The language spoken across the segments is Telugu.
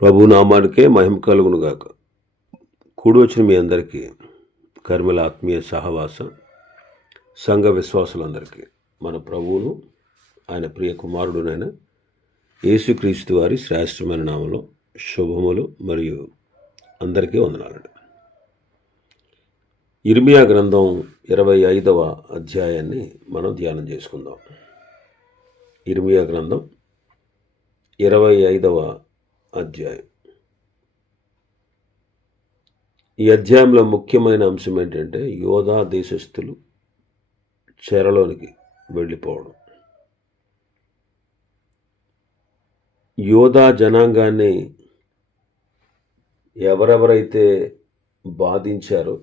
ప్రభు నామానికే మహిమ కలుగునుగాక. కూడి వచ్చిన మీ అందరికీ కర్మల ఆత్మీయ సహవాస సంఘ విశ్వాసులందరికీ మన ప్రభువును ఆయన ప్రియ కుమారుడునైన యేసుక్రీస్తు వారి శ్రేష్టమైన నామంలో శుభములు మరియు అందరికీ వందనాలండి. ఇర్మియా గ్రంథం 25వ అధ్యాయాన్ని మనం ధ్యానం చేసుకుందాం. ఇర్మియా గ్రంథం 25వ అధ్యాయం. ఈ అధ్యాయంలో ముఖ్యమైన అంశం ఏంటంటే యోధా దేశస్థులు చెరలోనికి వెళ్ళిపోవడం. యోధా జనాంగాన్ని ఎవరెవరైతే బాధించారో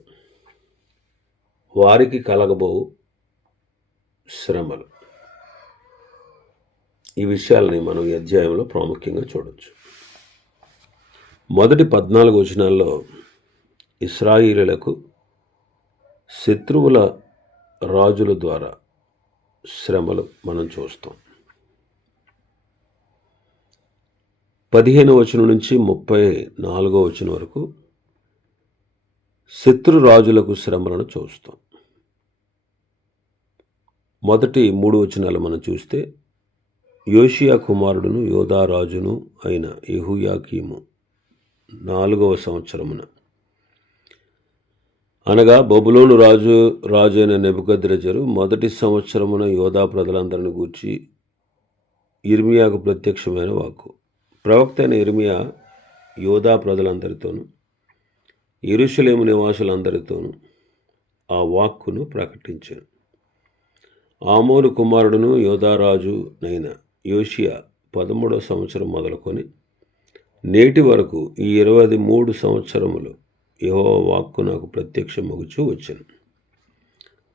వారికి కలగబోవు శ్రమలు, ఈ విషయాలని మనం ఈ అధ్యాయంలో ప్రాముఖ్యంగా చూడవచ్చు. మొదటి 14 వచనాల్లో ఇశ్రాయేలీయులకు శత్రువుల రాజుల ద్వారా శ్రమలు మనం చూస్తాం. 15వ వచనం నుంచి 34వ వచనం వరకు శత్రు రాజులకు శ్రమలను చూస్తాం. మొదటి 3 వచనాలు మనం చూస్తే యోషియా కుమారుడును యోధా రాజును అయిన యెహోయాకీము 4వ సంవత్సరమున, అనగా బబులోను రాజు అయిన నెబుకద్రెజరు మొదటి సంవత్సరమున యోధా ప్రజలందరిని గూర్చి ఇర్మియాకు ప్రత్యక్షమైన వాక్కు. ప్రవక్త అయిన ఇర్మియా యోధా ప్రజలందరితోనూ యెరూషలేము నివాసులందరితోనూ ఆ వాక్కును ప్రకటించాను. ఆమోను కుమారుడును యోధారాజు నైన యోషియా 13వ సంవత్సరం మొదలుకొని నేటి వరకు ఈ 23 సంవత్సరములు యెహోవా వాక్కు నాకు ప్రత్యక్షమగుచూ వచ్చెను.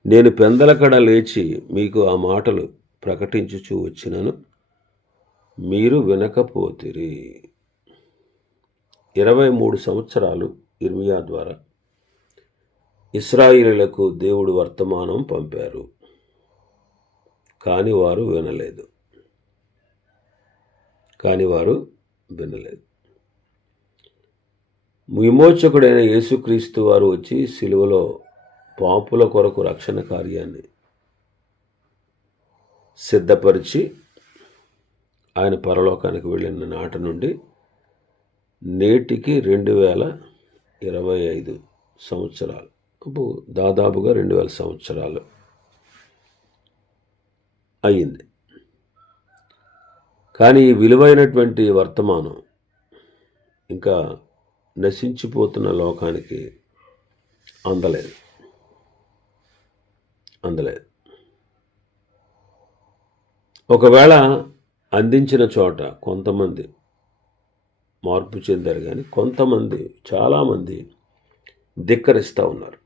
నేను పెందలకడ లేచి మీకు ఆ మాటలు ప్రకటించుచూ వచ్చినను, మీరు వినకపోతిరి. 23 సంవత్సరాలు ఇర్మియా ద్వారా ఇశ్రాయేలీయులకు దేవుడు వర్తమానం పంపారు, కానీ వారు వినలేదు. విమోచకుడైన యేసుక్రీస్తు వారు వచ్చి సిలువలో పాపుల కొరకు రక్షణ కార్యాన్ని సిద్ధపరిచి ఆయన పరలోకానికి వెళ్ళిన నాటి నుండి నేటికి 2025 సంవత్సరాలు, దాదాపుగా 2000 సంవత్సరాలు అయ్యింది. కానీ ఈ విలువైనటువంటి వర్తమానం ఇంకా నశించిపోతున్న లోకానికి అందలేదు. ఒకవేళ అందించిన చోట కొంతమంది మార్పు చెందారు, కానీ చాలామంది ధిక్కరిస్తూ ఉన్నారు.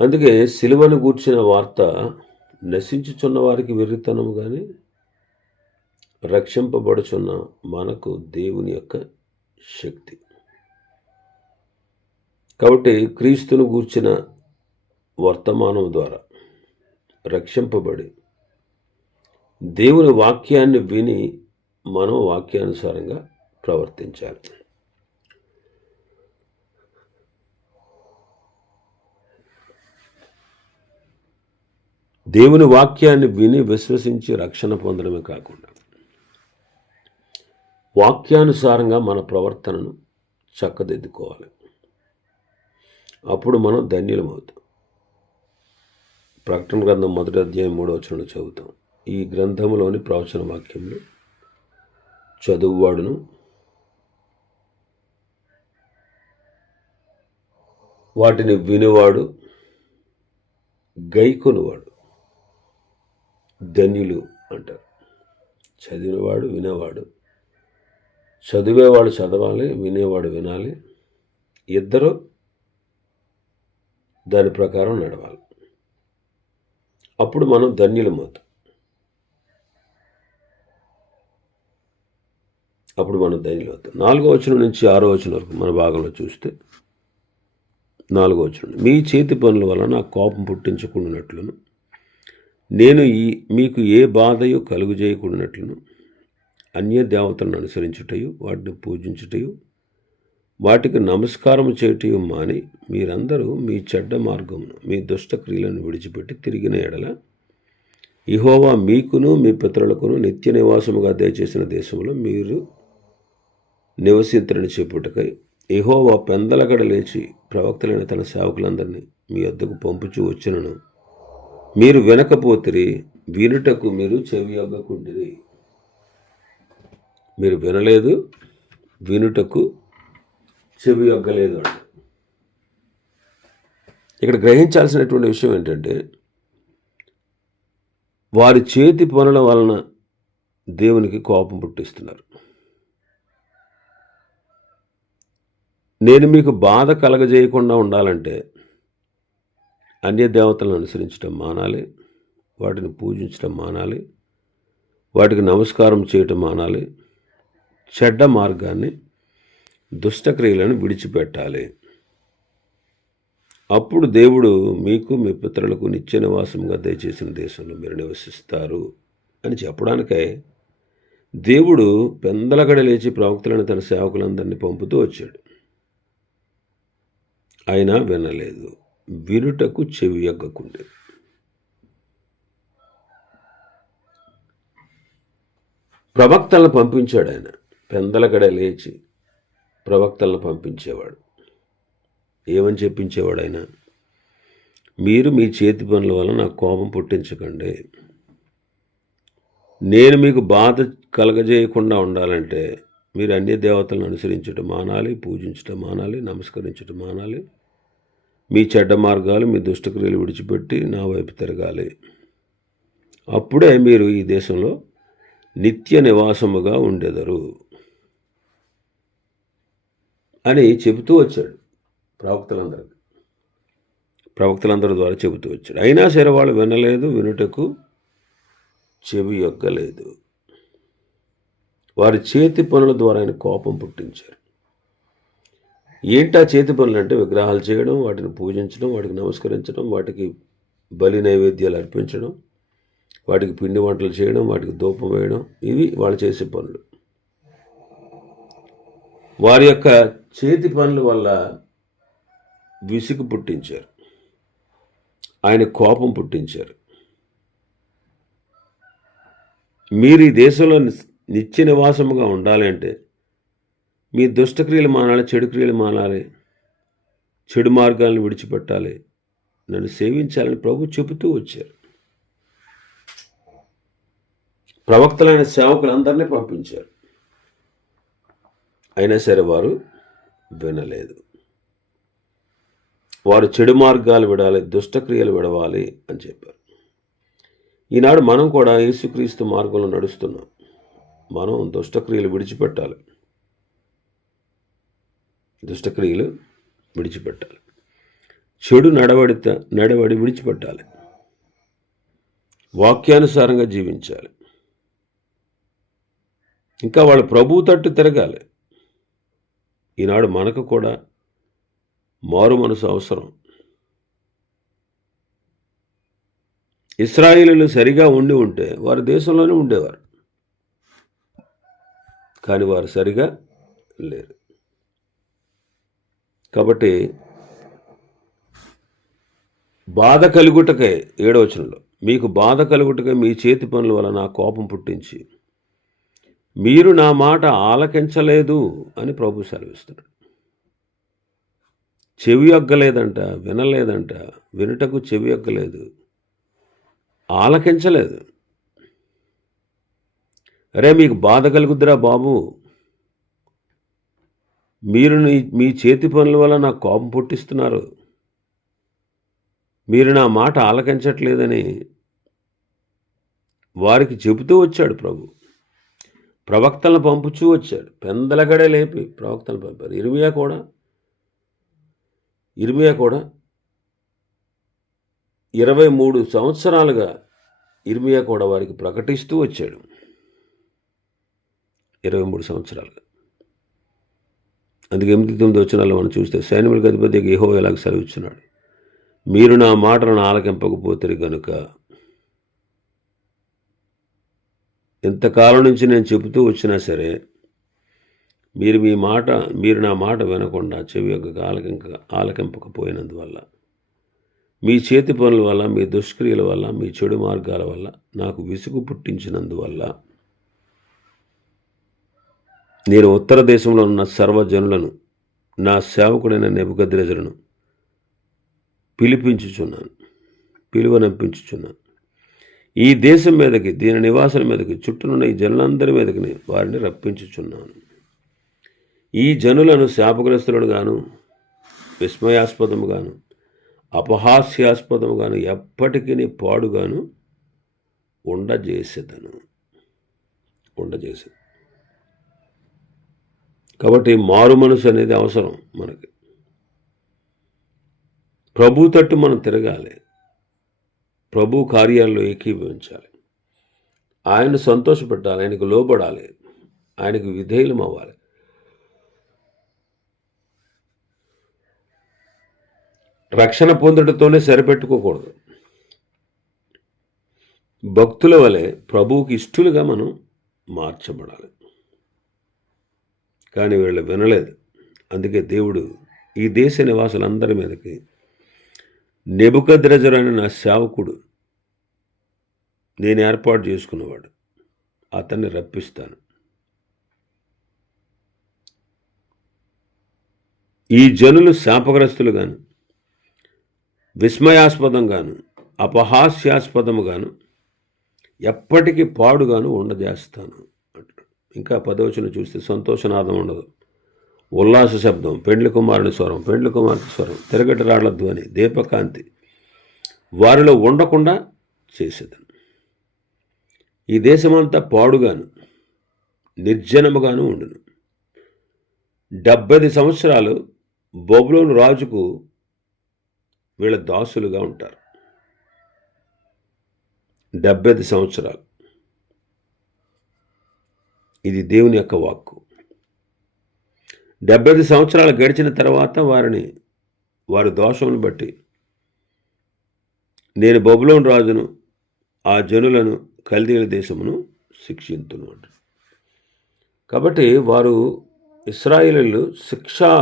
అందుకే సిలువను గూర్చిన వార్త నశించుచున్న వారికి వెర్రితనము, కానీ రక్షింపబడుచున్న మనకు దేవుని యొక్క శక్తి. కాబట్టి క్రీస్తును గూర్చిన వర్తమానం ద్వారా రక్షింపబడి దేవుని వాక్యాన్ని విని మనం వాక్యానుసారంగా ప్రవర్తించాలి. దేవుని వాక్యాన్ని విని విశ్వసించి రక్షణ పొందడమే కాకుండా వాక్యానుసారంగా మన ప్రవర్తనను చక్కదిద్దుకోవాలి. అప్పుడు మనం ధన్యులమవుతాం. ప్రకటన గ్రంథం 1వ అధ్యాయం 3వ వచనంలో చదువుతాం, ఈ గ్రంథంలోని ప్రవచన వాక్యములు చదువువాడును వాటిని వినువాడు గైకొనువాడు ధన్యులు అంటారు. చదివినవాడు, వినేవాడు. చదివేవాడు చదవాలి, వినేవాడు వినాలి. ఇద్దరు దాని ప్రకారం నడవాలి. అప్పుడు మనం ధన్యులమవుతాం. 4వ వచనం నుంచి 6వ వచనం వరకు మన భాగంలో చూస్తే 4వ వచనం, మీ చేతి పనుల వలన నాకు కోపం పుట్టించకుండానట్లును నేను మీకు ఏ బాధయో కలుగు చేయకుండానట్లును అన్య దేవతలను అనుసరించుటయు వాటిని పూజించుటయు వాటికి నమస్కారం చేయుటయు మాని మీరందరూ మీ చెడ్డ మార్గమును మీ దుష్టక్రియలను విడిచిపెట్టి తిరిగిన ఎడల యెహోవా మీకును మీ పితరులకును నిత్య నివాసముగా దయచేసిన దేశంలో మీరు నివసింతులని చెప్పుటకై యెహోవా పెందలగడ లేచి ప్రవక్తలైన తన సేవకులందరినీ మీ వద్దకు పంపుచూ వచ్చినను మీరు వినకపోతిరి, వినుటకు మీరు చెవియొగ్గకుండిరి. మీరు వినలేదు, వినుటకు చెవియొగ్గలేదు అంట. ఇక్కడ గ్రహించాల్సినటువంటి విషయం ఏంటంటే, వారి చేతి పనుల వలన దేవునికి కోపం పుట్టిస్తున్నారు. నేను మీకు బాధ కలగజేయకుండా ఉండాలంటే అన్య దేవతలను అనుసరించడం మానాలి, వాటిని పూజించడం మానాలి, వాటికి నమస్కారం చేయటం మానాలి, చెడ్డ మార్గాన్ని దుష్టక్రియలను విడిచిపెట్టాలి. అప్పుడు దేవుడు మీకు మీ పితరులకు నిత్య నివాసంగా దయచేసిన దేశంలో మీరు నివసిస్తారు అని చెప్పడానికై దేవుడు పెందలగడ లేచి ప్రవక్తలను తన సేవకులందరినీ పంపుతూ వచ్చాడు. అయినా వినలేదు, వినుటకు చెవియొగ్గకుండే. ప్రవక్తలను పంపించాడు ఆయన. పెందలగడ లేచి ప్రవక్తలను పంపించేవాడు. ఏమని చెప్పించేవాడు ఆయన? మీరు మీ చేతి పనుల వల్ల నాకు కోపం పుట్టించకండి. నేను మీకు బాధ కలగజేయకుండా ఉండాలంటే మీరు అన్య దేవతలను అనుసరించడం మానాలి, పూజించడం మానాలి, నమస్కరించడం మానాలి, మీ చెడ్డ మార్గాలు మీ దుష్టక్రియలు విడిచిపెట్టి నా వైపు తిరగాలి. అప్పుడే మీరు ఈ దేశంలో నిత్య నివాసముగా ఉండెదరు అని చెబుతూ వచ్చాడు. ప్రవక్తలందరి ద్వారా చెబుతూ వచ్చాడు. అయినా సరే వాళ్ళు వినలేదు, వినుటకు చెవియొగ్గలేదు. వారి చేతి పనుల ద్వారా ఆయన కోపం పుట్టించారు. ఏంటా చేతి పనులు అంటే విగ్రహాలు చేయడం, వాటిని పూజించడం, వాటికి నమస్కరించడం, వాటికి బలి నైవేద్యాలు అర్పించడం, వాటికి పిండి వంటలు చేయడం, వాటికి ధూపం వేయడం, ఇవి వాళ్ళు చేసే పనులు. వారి యొక్క చేతి పనుల వల్ల విసుగు పుట్టించారు, ఆయన కోపం పుట్టించారు. మీరు ఈ దేశంలో నిత్య నివాసముగా ఉండాలి అంటే మీ దుష్టక్రియలు మానాలి, చెడు క్రియలు మానాలి, చెడు మార్గాలను విడిచిపెట్టాలి, నన్ను సేవించాలని ప్రభు చెబుతూ వచ్చారు. ప్రవక్తలైన సేవకులందరినీ పంపించారు. అయినా సరే వారు వినలేదు. వారు చెడు మార్గాలు విడాలి, దుష్టక్రియలు విడవాలి అని చెప్పారు. ఈనాడు మనం కూడా యేసుక్రీస్తు మార్గంలో నడుస్తున్నాం. మనం దుష్టక్రియలు విడిచిపెట్టాలి, దుష్టక్రియలు విడిచిపెట్టాలి, చెడు నడవడి విడిచిపెట్టాలి, వాక్యానుసారంగా జీవించాలి. ఇంకా వాళ్ళు ప్రభువు తట్టు తిరగాలి. ఈనాడు మనకు కూడా మారు మనసు అవసరం. ఇశ్రాయేలీయులు సరిగా ఉంటే వారి దేశంలోనే ఉండేవారు, కానీ వారు సరిగా లేరు. కాబట్టి బాధ కలుగుటకై 7వ వచనంలో మీకు బాధ కలుగుటకై మీ చేతి పనుల వల్ల నా కోపం పుట్టించి మీరు నా మాట ఆలకించలేదు అని ప్రభు సెలవిస్తున్నాడు. చెవియొగ్గలేదంట, వినలేదంట, వినుటకు చెవియొగ్గలేదు, ఆలకించలేదు. అరే మీకు బాధ కలుగుద్దిరా బాబు, మీరు మీ చేతి పనుల వల్ల నాకు కోపం పుట్టిస్తున్నారు, మీరు నా మాట ఆలకించట్లేదని వారికి చెబుతూ వచ్చాడు ప్రభు. ప్రవక్తలను పంపుచూ వచ్చాడు. పెందలగడే లేపి ప్రవక్తలను పంపారు. ఇర్మియా కూడా 23 సంవత్సరాలుగా ఇర్మియా కూడా వారికి ప్రకటిస్తూ వచ్చాడు. 23 సంవత్సరాలుగా. అందుకే 8-9 వచనాల్లో మనం చూస్తే సైన్యములకు అధిపతి యెహోవా ఇలాగ సెలవిస్తున్నాడు, మీరు నా మాటలను ఆలకింపకపోతే గనుక ఇంతకాలం నుంచి నేను చెబుతూ వచ్చినా సరే మీరు నా మాట వినకుండా చెవి యొక్క ఆలకింపకపోయినందువల్ల, మీ చేతి పనుల వల్ల, మీ దుష్క్రియల వల్ల, మీ చెడు మార్గాల వల్ల నాకు విసుగు పుట్టించినందువల్ల నేను ఉత్తర దేశంలో ఉన్న సర్వజనులను, నా సేవకుడైన నెబుకద్రెజరును పిలువనంపించుచున్నాను. ఈ దేశం మీదకి, దీని నివాసుల మీదకి, చుట్టూనున్న ఈ జనులందరి మీదకి వారిని రప్పించుచున్నాను. ఈ జనులను శాపగ్రస్తులుగాను, విస్మయాస్పదముగాను, అపహాస్యాస్పదముగాను, ఎప్పటికీ పాడుగాను ఉండజేసేదను. కాబట్టి మారు మనసు అనేది అవసరం మనకి. ప్రభు తట్టు మనం తిరగాలి, ప్రభు కార్యాల్లో ఏకీభవించాలి, ఆయన్ను సంతోషపెట్టాలి, ఆయనకు లోబడాలి, ఆయనకు విధేయులం అవ్వాలి. రక్షణ పొందడంతోనే సరిపెట్టుకోకూడదు. భక్తుల వలె ప్రభువుకి ఇష్టలుగా మనం మార్చబడాలి. కానీ వీళ్ళు వినలేదు. అందుకే దేవుడు ఈ దేశ నివాసులందరి మీదకి నెబుకద్రెజరు అనే నా సేవకుడు, నేను ఏర్పాటు చేసుకున్నవాడు, అతన్ని రప్పిస్తాను. ఈ జనులు శాపగ్రస్తులుగాను, విస్మయాస్పదంగాను, అపహాస్యాస్పదముగాను, ఎప్పటికీ పాడుగాను ఉండజేస్తాను. ఇంకా 10వ వచనం చూస్తే సంతోషనాదం ఉండదు, ఉల్లాస శబ్దం, పెండ్లి కుమారుని స్వరం, పెండ్లి కుమార్తె స్వరం, తిరగటి రాళ్ల ధ్వని, దీపకాంతి వారిలో ఉండకుండా చేసేదను. ఈ దేశమంతా పాడుగాను నిర్జనముగాను ఉండును. 70 సంవత్సరాలు బబులోను రాజుకు వీళ్ళ దాసులుగా ఉంటారు. 70 సంవత్సరాలు. ఇది దేవుని యొక్క వాక్కు. 70 సంవత్సరాలు గడిచిన తర్వాత వారి దోషమును బట్టి నేను బబులోను రాజును, ఆ జనులను, కల్దీయుల దేశమును శిక్షింతును అంట. కాబట్టి వారు ఇశ్రాయేలీయులు శిక్షా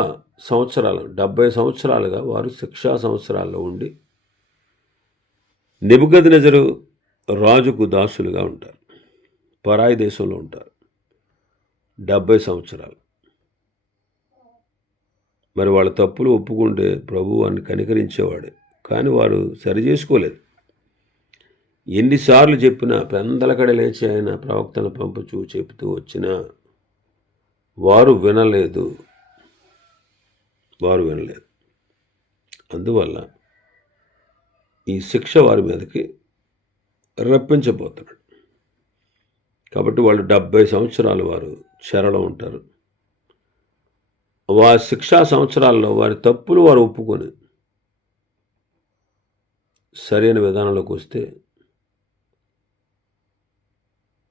సంవత్సరాలు, 70 సంవత్సరాలుగా వారు శిక్షా సంవత్సరాల్లో ఉండి నెబుకద్నెజరు రాజుకు దాసులుగా ఉంటారు, పరాయి దేశంలో ఉంటారు 70 సంవత్సరాలు. మరి వాళ్ళ తప్పులు ఒప్పుకుంటే ప్రభు వారిని కనికరించేవాడే, కానీ వారు సరిచేసుకోలేదు. ఎన్నిసార్లు చెప్పినా, పెందలకడ లేచి ఆయన ప్రవక్తను పంపుచూ చెబుతూ వచ్చినా వారు వినలేదు. అందువల్ల ఈ శిక్ష వారి మీదకి రప్పించబోతున్నాడు. కాబట్టి వాళ్ళు 70 సంవత్సరాలు వారు చెరలో ఉంటారు. వారి శిక్షా సంవత్సరాల్లో వారి తప్పులు వారు ఒప్పుకొని సరైన విధానంలోకి వస్తే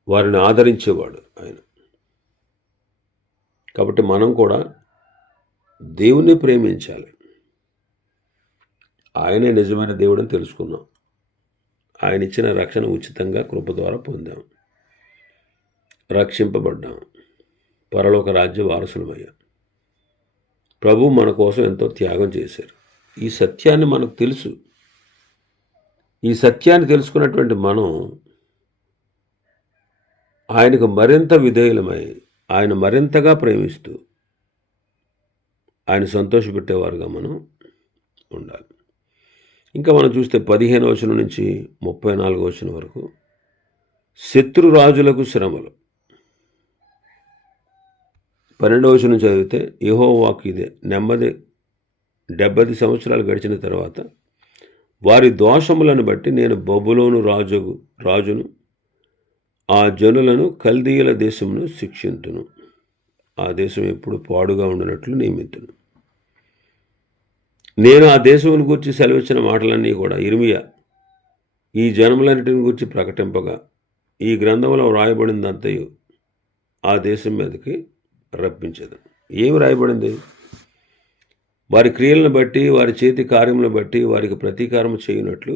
వారిని ఆదరించేవాడు ఆయన. కాబట్టి మనం కూడా దేవుణ్ణి ప్రేమించాలి. ఆయనే నిజమైన దేవుడని తెలుసుకున్నాం. ఆయన ఇచ్చిన రక్షణ ఉచితంగా కృప ద్వారా పొందాం, రక్షింపబడ్డాం, పరలోక రాజ్య వారసులమయ్యాం. ప్రభు మన కోసం ఎంతో త్యాగం చేశారు. ఈ సత్యాన్ని మనకు తెలుసు. ఈ సత్యాన్ని తెలుసుకున్నటువంటి మనం ఆయనకు మరింత విధేయులమై, ఆయన మరింతగా ప్రేమిస్తూ ఆయన సంతోషపెట్టేవారుగా మనం ఉండాలి. ఇంకా మనం చూస్తే 15వ వచనం నుంచి 34వ వచనం వరకు శత్రురాజులకు శ్రమలు. 12వ వచనం చదివితే యెహోవా వాక్కు ఇదే, నెమ్మది 70 సంవత్సరాలు గడిచిన తర్వాత వారి దోషములను బట్టి నేను బబులోను రాజును, ఆ జనులను, కల్దీయుల దేశమును శిక్షింతును. ఆ దేశం ఎప్పుడు పాడుగా ఉండినట్లు నియమితును. నేను ఆ దేశమును గూర్చి సెలవిచ్చిన మాటలన్నీ కూడా ఇర్మియా ఈ జనములన్నిటిని గూర్చి ప్రకటింపగా ఈ గ్రంథంలో వ్రాయబడిందంతయు ఆ దేశం మీదకి రప్పించదు. ఏమి రాయబడింది? వారి క్రియలను బట్టి, వారి చేతి కార్యములను బట్టి వారికి ప్రతీకారం చేయనట్లు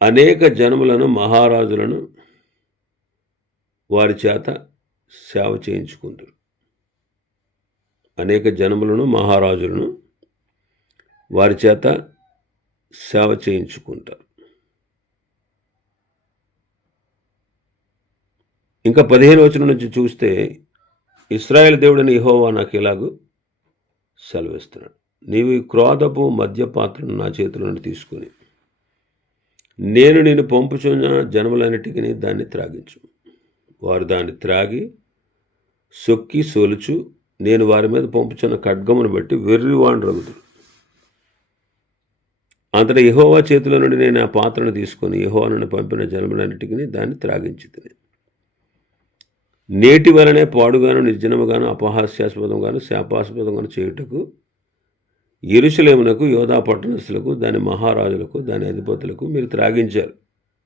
అనేక జనములను, మహారాజులను వారి చేత సేవ చేయించుకుందరు. అనేక జనములను, మహారాజులను వారి చేత సేవ చేయించుకుంటారు. ఇంకా 15వ వచనం నుంచి చూస్తే, ఇశ్రాయేలు దేవుడని యెహోవా నాకు ఇలాగూ సెలవిస్తున్నాడు, నీవు ఈ క్రోధపు మద్యపాత్రను నా చేతిలో నుండి తీసుకుని నేను నిన్ను పంపుచున్న జనములన్నిటికీ దాన్ని త్రాగించు. వారు దాన్ని త్రాగి సొక్కి సోలుచు నేను వారి మీద పంపుచున్న ఖడ్గమును బట్టి వెర్రివాణ్ణి రగుదురు. అంతటా యెహోవా చేతిలో నుండి నేను ఆ పాత్రను తీసుకొని యెహోవా నుండి పంపిన జనములన్నిటికీ దాన్ని త్రాగించితిని. నేటి వలనే పాడుగాను, నిర్జనముగాను, అపహాస్యాస్పదంగాను, శాపాస్పదంగాను చేయుటకు యెరూషలేమునకు, యోధా పట్టణస్థులకు, దాని మహారాజులకు, దాని అధిపతులకు మీరు త్రాగించారు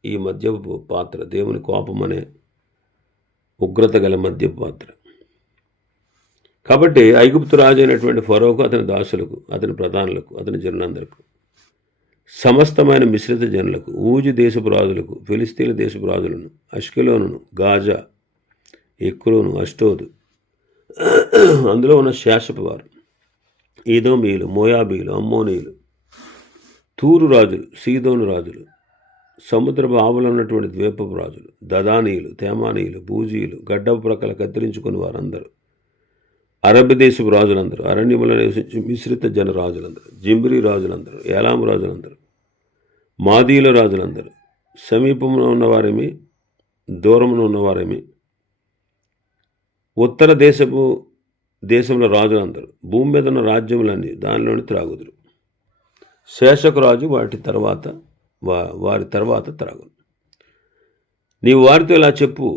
ఈ మద్యపు పాత్ర, దేవుని కోపం అనే ఉగ్రత గల మద్యపు పాత్ర. కాబట్టి ఐగుప్తు రాజు అయినటువంటి ఫరోకు, అతని దాసులకు, అతని ప్రధానులకు, అతని జనులందరకు, సమస్తమైన మిశ్రిత జనులకు, ఊజు దేశపు రాజులకు, ఫిలిస్తీన్ల దేశపు రాజులను, అష్కెలోనును, గాజా, ఎక్రోను, అష్టోదు, అందులో ఉన్న శేషపు వారు, ఈదోమీయులు, మోయాబీలు, అమ్మోనీయులు, తూరు రాజులు, సీదోను రాజులు, సముద్రపు ఆవులు ఉన్నటువంటి ద్వీపపు రాజులు, దదానీయులు, తేమానీయులు, బూజీయులు, గడ్డపు ప్రక్కల కత్తిరించుకుని వారందరూ, అరబ్ దేశపు రాజులందరూ, అరణ్యములో నివసించి మిశ్రిత జన రాజులందరూ, జింబ్రీ రాజులందరూ, ఏలాం రాజులందరూ, మాదీల రాజులందరూ, సమీపమున ఉన్నవారేమి, దూరమున ఉన్నవారేమి, ఉత్తర దేశంలో రాజులందరూ, భూమి మీద ఉన్న రాజ్యములన్నీ దానిలోని త్రాగుదురు. శేషకు రాజు వారి తర్వాత త్రాగును. నీవు వారితో ఇలా చెప్పు,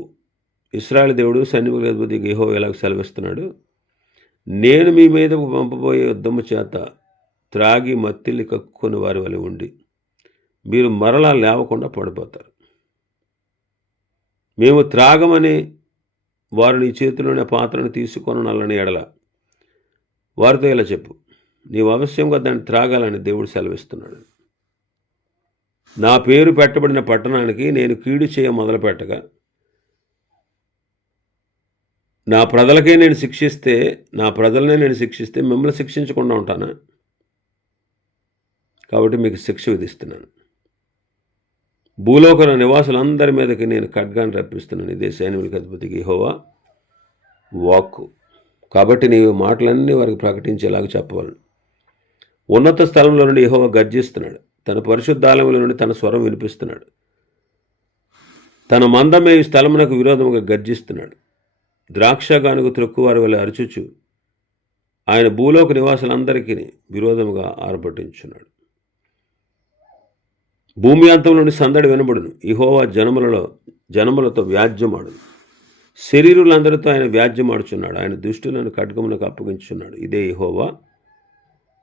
ఇశ్రాయేలు దేవుడు సైన్యముల అధిపతి యెహోవా ఇలాగ సెలవిస్తున్నాడు, నేను మీ మీదకు పంపబోయే యుద్ధము చేత త్రాగి మత్తిల్లి కక్కుని వారి వలె ఉండి మీరు మరలా లేవకుండా పడిపోతారు. మేము త్రాగమని వారు నీ చేతిలోని పాత్రను తీసుకొని నల్లని ఎడల వారితో ఇలా చెప్పు, నీవు అవశ్యంగా దాన్ని త్రాగాలని దేవుడు సెలవిస్తున్నాడు. నా పేరు పెట్టబడిన పట్టణానికి నేను కీడు చేయ మొదలుపెట్టగా నా ప్రజలనే నేను శిక్షిస్తే మిమ్మల్ని శిక్షించకుండా ఉంటానా? కాబట్టి మీకు శిక్ష విధిస్తున్నాను. భూలోకల నివాసులందరి మీదకి నేను ఖడ్గాన్ని రప్పిస్తున్నాను. ఇదే సైన్యములకు అధిపతికి యెహోవా వాక్కు. కాబట్టి నీవు మాటలన్నీ వారికి ప్రకటించేలాగా చెప్పవాలను. ఉన్నత స్థలంలో నుండి యెహోవా గర్జిస్తున్నాడు, తన పరిశుద్ధాలయంలో నుండి తన స్వరం వినిపిస్తున్నాడు, తన మందమే ఈ స్థలమునకు విరోధముగా గర్జిస్తున్నాడు. ద్రాక్షగానుకు త్రొక్కువారి వల్ల అరుచుచు ఆయన భూలోక నివాసులందరికీ విరోధముగా ఆర్భటించున్నాడు. భూమి అంతం నుండి సందడి వినబడును, యెహోవా జనములతో వ్యాజ్యమాడును. శరీరులందరితో ఆయన వ్యాజ్యమాడుచున్నాడు, ఆయన దుష్టులను ఖడ్గమునకు అప్పగించున్నాడు. ఇదే యెహోవా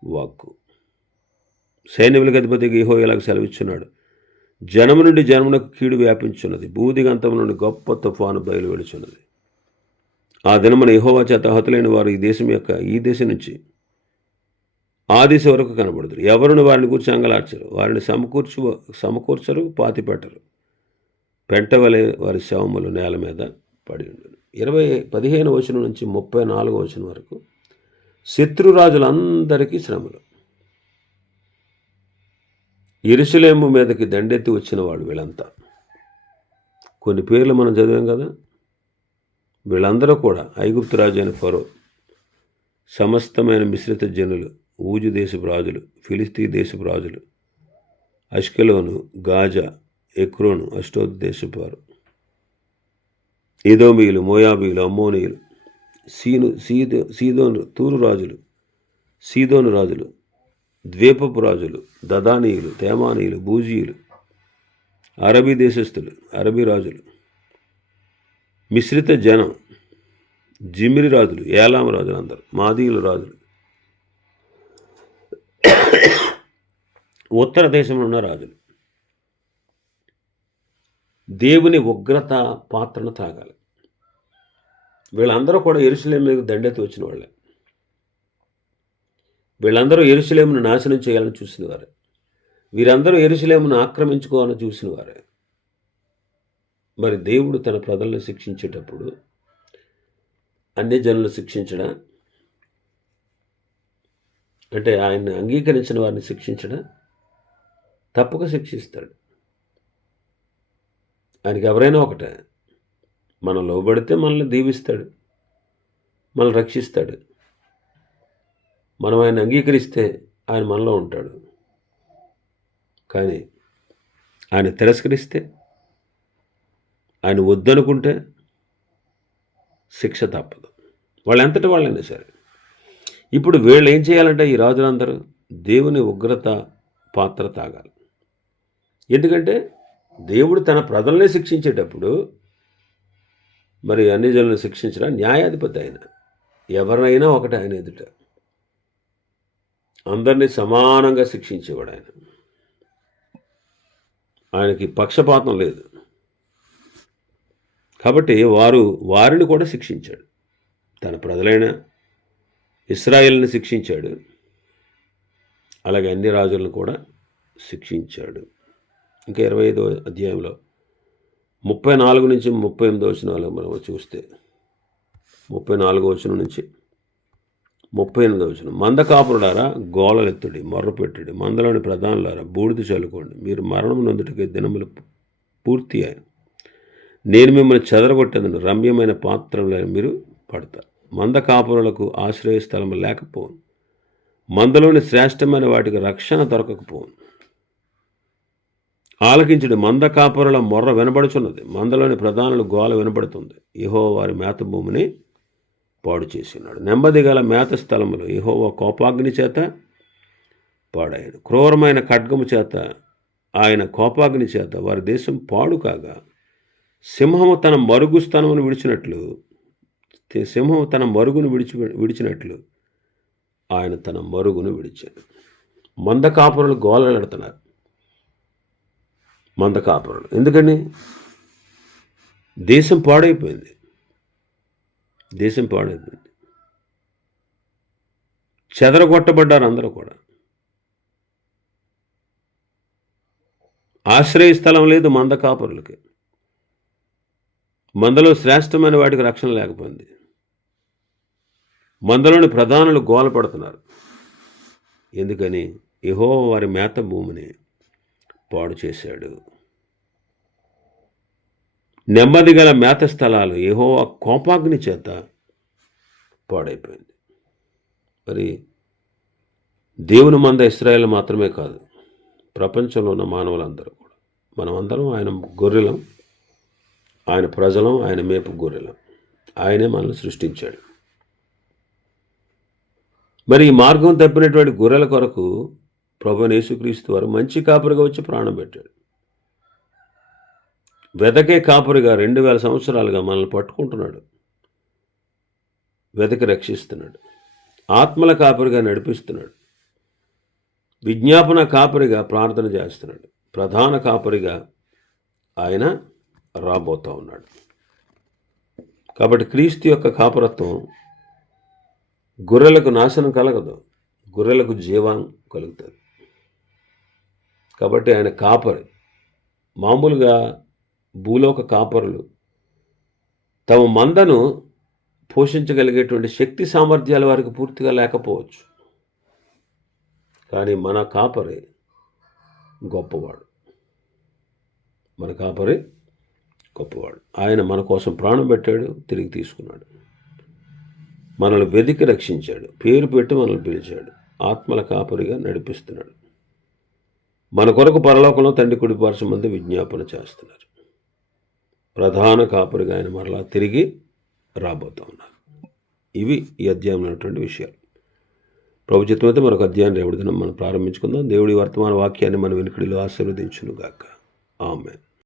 వాక్కు. సైన్యములకు అధిపతికి యెహోవా ఇలాగ సెలవిచ్చున్నాడు, జనము నుండి జనమునకు కీడు వ్యాపించున్నది, భూదిగంతం నుండి గొప్ప తుఫాను బయలు వెళుచున్నది. ఆ దినమున యెహోవా చేత హతులైన వారు ఈ దేశం నుంచి ఆ దిశ వరకు కనబడుదురు. ఎవరును వారిని కూర్చి అంగలార్చరు, వారిని సమకూర్చరు, పాతిపెట్టరు. పెంటవలే వారి శవములు నేల మీద పడి ఉండును. 15వ వచనం నుంచి 34వ వచనం వరకు శత్రురాజులందరికీ శ్రమలు. యెరూషలేము మీదకి దండెత్తి వచ్చిన వాడు వీళ్ళంతా. కొన్ని పేర్లు మనం చదివాం కదా. వీళ్ళందరూ కూడా ఐగుప్తు రాజు అయిన ఫరో, సమస్తమైన మిశ్రిత జనులు, ఊజు దేశపు రాజులు, ఫిలిస్తీ దేశపు రాజులు, అష్కెలోను, గాజా, ఎక్రోను, అష్టోదు దేశపు వారు, ఈదోమీయులు, మోయాబీలు, అమ్మోనీయులు, సీదోను రాజులు, ద్వీపపు రాజులు, దదానీయులు, తేమానీయులు, బూజీయులు, అరబీ దేశస్థులు, అరబీ రాజులు, మిశ్రిత జనం, జిమ్రి రాజులు, ఏలాం రాజులు, అందరూ మాదీయుల రాజులు, ఉత్తర దేశంలో ఉన్న రాజులు. దేవుని ఉగ్రత పాత్రను తాగాలి. వీళ్ళందరూ కూడా యెరూషలేము మీద దండెత్తి వచ్చిన వాళ్ళే. వీళ్ళందరూ యెరూషలేమును నాశనం చేయాలని చూసిన వారే. వీరందరూ యెరూషలేమును ఆక్రమించుకోవాలని చూసిన వారే. మరి దేవుడు తన ప్రజలను శిక్షించేటప్పుడు అన్ని జనులను శిక్షించడా, అంటే ఆయన్ని అంగీకరించిన వారిని శిక్షించడా? తప్పక శిక్షిస్తాడు. ఆయనకి ఎవరైనా ఒకటే, మనం లోబడితే మనల్ని దీవిస్తాడు, మనల్ని రక్షిస్తాడు. మనం ఆయన అంగీకరిస్తే ఆయన మనలో ఉంటాడు. కానీ ఆయన తిరస్కరిస్తే, ఆయన వద్దనుకుంటే శిక్ష తప్పదు, వాళ్ళెంతటి వాళ్ళైనా సరే. ఇప్పుడు వీళ్ళు ఏం చేయాలంటే, ఈ రాజులందరూ దేవుని ఉగ్రత పాత్ర తాగాలి. ఎందుకంటే దేవుడు తన ప్రజల్ని శిక్షించేటప్పుడు మరి అన్ని జనులను శిక్షించడం న్యాయాధిపతి ఆయన. ఎవరినైనా ఒకటి ఆయన ఎదుట అందరినీ సమానంగా శిక్షించేవాడు ఆయన. ఆయనకి పక్షపాతం లేదు. కాబట్టి వారిని కూడా శిక్షించాడు. తన ప్రజలైన ఇశ్రాయేలుని శిక్షించాడు, అలాగే అన్ని రాజులను కూడా శిక్షించాడు. ఇంకా 25వ అధ్యాయంలో 34 నుంచి 38 వచనాలు మనం చూస్తే, 34వ వచనం నుంచి 38వ వచనం, మంద కాపురులారా గోలలెత్తుడి, మొర్రపెట్టుడి, మందలోని ప్రధానులారా బూడిద చల్లుకోండి, మీరు మరణం నొందుటికి దినములు పూర్తి అయిన నేను మిమ్మల్ని చెదరగొట్టేదను, రమ్యమైన పాత్రలో మీరు పడతారు. మంద కాపురులకు ఆశ్రయ స్థలం లేకపోను, మందలోని శ్రేష్టమైన వాటికి రక్షణ దొరకకపోను. ఆలకించుడి, మంద కాపురుల మొర్ర వినబడుచున్నది, మందలోని ప్రధానులు గోల వినబడుతుంది. యెహోవా వారి మేత భూమిని పాడు చేసినాడు. నెమ్మది గల మేత స్థలములు యెహోవా కోపాగ్ని చేత పాడాయను. క్రూరమైన ఖడ్గము చేత, ఆయన కోపాగ్ని చేత వారి దేశం పాడు కాగా, సింహము తన మరుగు స్థనమును విడిచినట్లు, సింహము తన మరుగును విడిచినట్లు ఆయన తన మరుగును విడిచాడు. మంద కాపురులు గోలెడుతున్నారు. మంద కాపురులు ఎందుకని? దేశం పాడైపోయింది. చెదరగొట్టబడ్డారు అందరూ కూడా. ఆశ్రయ స్థలం లేదు మంద కాపురులకి. మందలో శ్రేష్టమైన వాటికి రక్షణ లేకపోయింది. మందలోని ప్రధానులు గోల పడుతున్నారు. ఎందుకని? యెహోవా వారి మేత భూమిని పాడు చేశాడు. నెమ్మది గల మేత స్థలాలు యెహోవా కోపాగ్ని చేత పాడైపోయింది. మరి దేవుని మంద ఇశ్రాయేలు మాత్రమే కాదు, ప్రపంచంలో ఉన్న మానవులందరూ కూడా, మనమందరం ఆయన గొర్రెలం, ఆయన ప్రజలం, ఆయన మేపు గొర్రెలం. ఆయనే మనల్ని సృష్టించాడు. మరి ఈ మార్గం తప్పినటువంటి గొర్రెల కొరకు ప్రభువైన యేసుక్రీస్తు వారు మంచి కాపురిగా వచ్చి ప్రాణం పెట్టాడు. వెదకే కాపురిగా 2000 సంవత్సరాలుగా మనల్ని పట్టుకుంటున్నాడు, వెదకి రక్షిస్తున్నాడు, ఆత్మల కాపురిగా నడిపిస్తున్నాడు, విజ్ఞాపన కాపురిగా ప్రార్థన చేస్తున్నాడు, ప్రధాన కాపురిగా ఆయన రాబోతూ ఉన్నాడు. కాబట్టి క్రీస్తు యొక్క కాపురత్వం గొర్రెలకు నాశనం కలగదు, గొర్రెలకు జీవం కలుగుతుంది. కాబట్టి ఆయన కాపరి. మామూలుగా భూలోక కాపరులు తమ మందను పోషించగలిగేటువంటి శక్తి సామర్థ్యాలు వారికి పూర్తిగా లేకపోవచ్చు. కానీ మన కాపరి గొప్పవాడు. ఆయన మన కోసం ప్రాణం పెట్టాడు, తిరిగి తీసుకున్నాడు. మనల్ని వెదికి రక్షించాడు, పేరు పెట్టి మనల్ని పిలిచాడు, ఆత్మల కాపరిగా నడిపిస్తున్నాడు. మన కొరకు పరలోకంలో తండ్రి కుడిపార్శ్వం మంది విజ్ఞాపన చేస్తున్నారు. ప్రధాన కాపరిగా ఆయన మరలా తిరిగి రాబోతూ ఉన్నారు. ఇవి ఈ అధ్యాయంలో ఉన్నటువంటి విషయాలు. ప్రభు చిత్తమైతే మరొక అధ్యాయం రేపటి దినం మనం ప్రారంభించుకుందాం. దేవుడి వర్తమాన వాక్యాన్ని మన వెనుకడిలో ఆశీర్వదించును గాక. ఆమేన్.